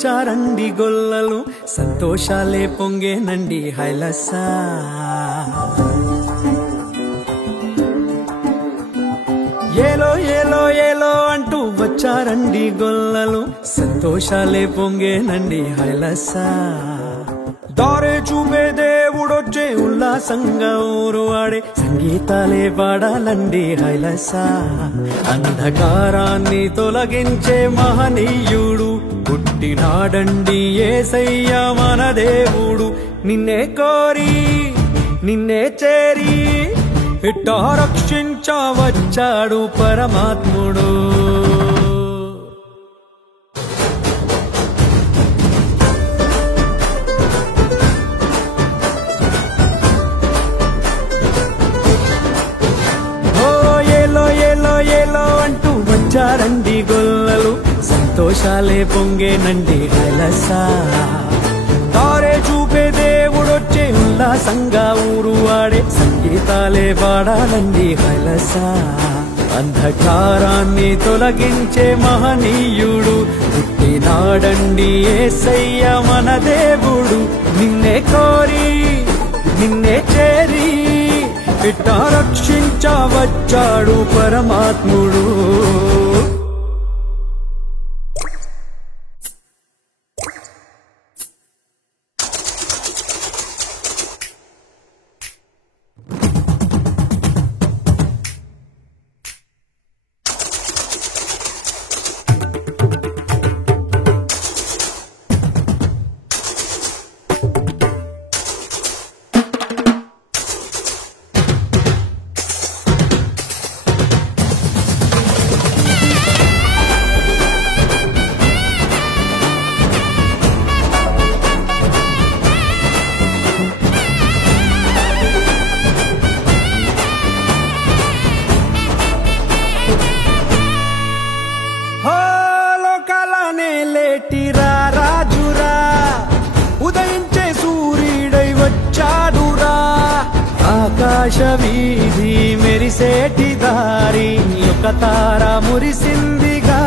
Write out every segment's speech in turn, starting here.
వచ్చారండి గొల్లలు సంతోషాలే పొంగేనండి హైలసా ఏలో ఏలో ఏలో అంటూ వచ్చారండి గొల్లలు సంతోషాలే పొంగేనండి హైలసా దారే చూపే దేవుడొచ్చే ఉల్లాసంగా ఊరు ఆడే సంగీతాలే పాడాలండి హైలసా అంధకారాన్ని తొలగించే మహనీయుడు పుట్టినాడండి యేసయ్య మన దేవుడు నిన్నే కోరి నిన్నే చేరి ఇట్టా రక్షించవచ్చాడు పరమాత్ముడు ఏలో అంటూ వచ్చారండి గొల్లలు సంతోషాలే పొంగేనండి హైలసా తారే చూపే దేవుడొచ్చే ఉల్లాసంగా ఊరు ఆడే సంగీతాలే పాడాలండి హైలసా అంధకారాన్ని తొలగించే మహనీయుడు పుట్టినాడండి యేసయ్య మన దేవుడు నిన్నే కోరి నిన్నే చేరి ఇట్టా రక్షించవచ్చాడు పరమాత్ముడు రాజురా ఉదయించే సూర్యుడై వచ్చాడురా ఆకాశ వీధి మెరిసేటి దారి ఒక తార మురిసిందిగా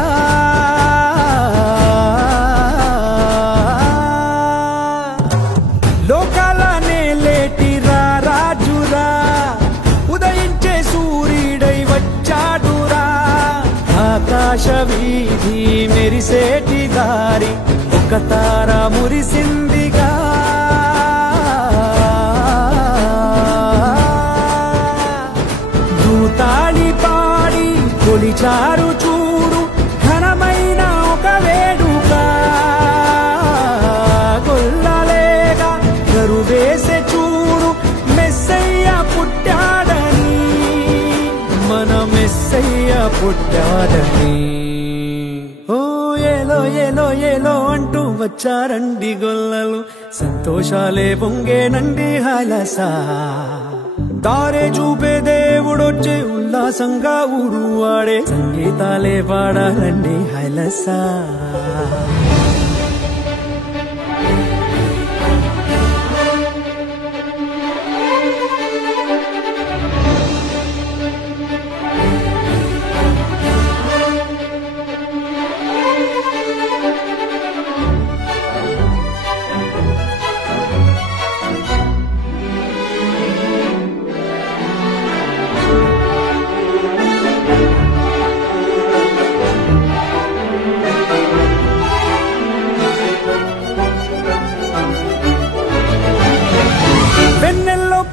లోకాల నేలేటిరా రాజురా ఉదయించే సూర్యుడై వచ్చాడురా ఆకాశ వీధి మెరిసేటి దారి ఒక తార మురిసిందిగా దూతాళి పాడి కొలిచారు చూడు ఘనమైన ఒక వేడుక గొల్లలేగా కరువేసే చూడు మెస్సయ్య పుట్టాడని మన మెస్సయ్య పుట్టాడని ఏలో అంటూ వచ్చారండి గొల్లలు సంతోషాలే పొంగేనండి హైలసా దారే చూపే దేవుడొచ్చే ఉల్లాసంగా ఊరు ఆడే సంగీతాలే పాడాలండి హైలసా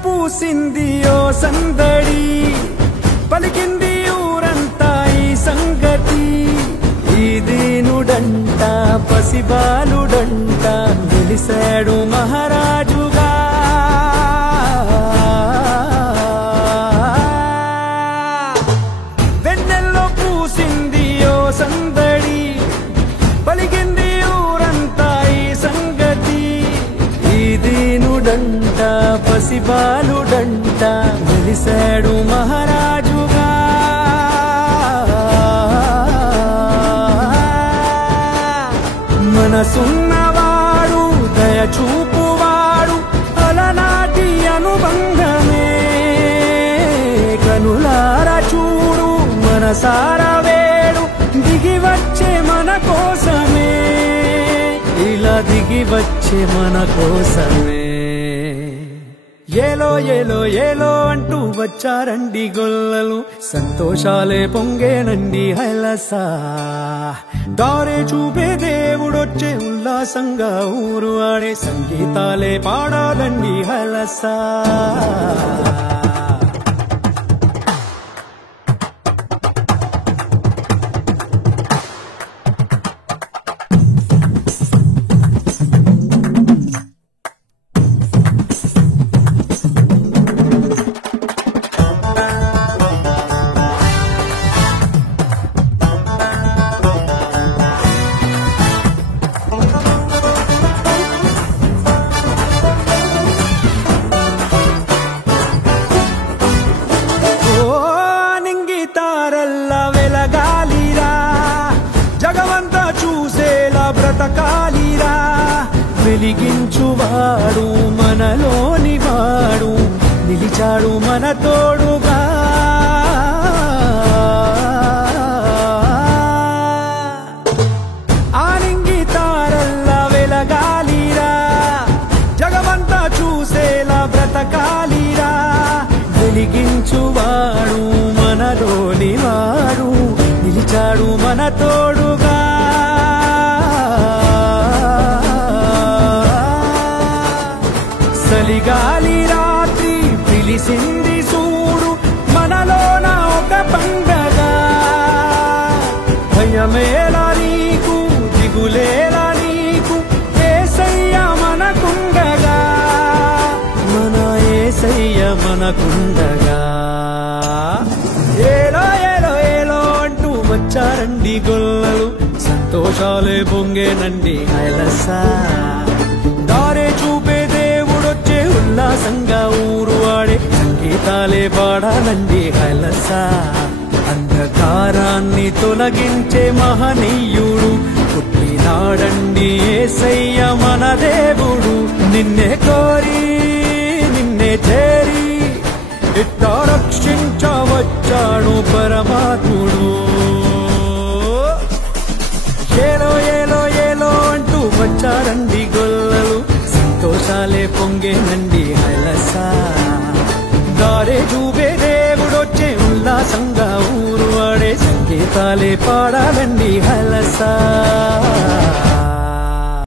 పూసింది ఓ సందడి పలికింది ఊరంతా ఈ సంగతి ఈ దీనుడంట పసిబాలుడంట గెలిశాడు మహారాజుగా వెన్నెల్లో పూసింది ఓ సందడి పలికింది ఊరంతా ఈ సంగతి ఈ దీనుడంట పసిబాలుడంట గెలిశాడు మహారాజుగా మనసున్నవాడు దయచూపువాడు అలనాటి అనుబంధమే కనులార చూడు మనసార వేడు దిగి వచ్చే మన కోసమే దిగి వచ్చే మన కోసమే. ఏలో ఏలో ఏలో అంటూ వచ్చారండి గొల్లలు, సంతోషాలే పొంగేనండి హైలసా. దారే చూపే దేవుడొచ్చే ఉల్లాసంగా ఊరు ఆడే సంగీతాలే పాడాలండి హైలసా. బ్రతకాలిరా వెలిగించువాడు మనలోని వాడు, నిలిచాడు మన తోడుగా. ఆనింగి తారల్లా వెలగాలిరా, జగమంతా చూసేలా బ్రతకాలిరా. వెలిగించువాడు మనలోని వాడు, నిలిచాడు మన తోడుగా. చలిగాలి రాత్రి పిలిసింది చూడు, మనలోన ఒక పండగ. భయమేలా నీకు, దిగులేలా నీకు, యేసయ్య మనకుండగా. మన యేసయ్య మనకుండగా. ఏలో ఏలో ఏలో అంటూ వచ్చారండి గొల్లలు, సంతోషాలే పొంగేనండి హైలసా. దారే చూపే దేవుడొచ్చే ఉల్లాసంగా ఊరు ఆడే సంగీతాలే పాడాలండి హైలసా. అంధకారాన్ని తొలగించే మహనీయుడు పుట్టినాడండి యేసయ్య మన దేవుడు. నిన్నే కోరి నిన్నే చేరి ఇట్టా రక్షించవచ్చాడు పరమాత్ముడు. ఏలో ఏలో ఏలో అంటూ వచ్చారండి గొల్లలు, సంతోషాలే పొంగేనండి హైలసా. దారే చూపే దేవుడొచ్చే ఉల్లాసంగా ఊరు ఆడే సంగీతాలే పాడాలండి హైలసా.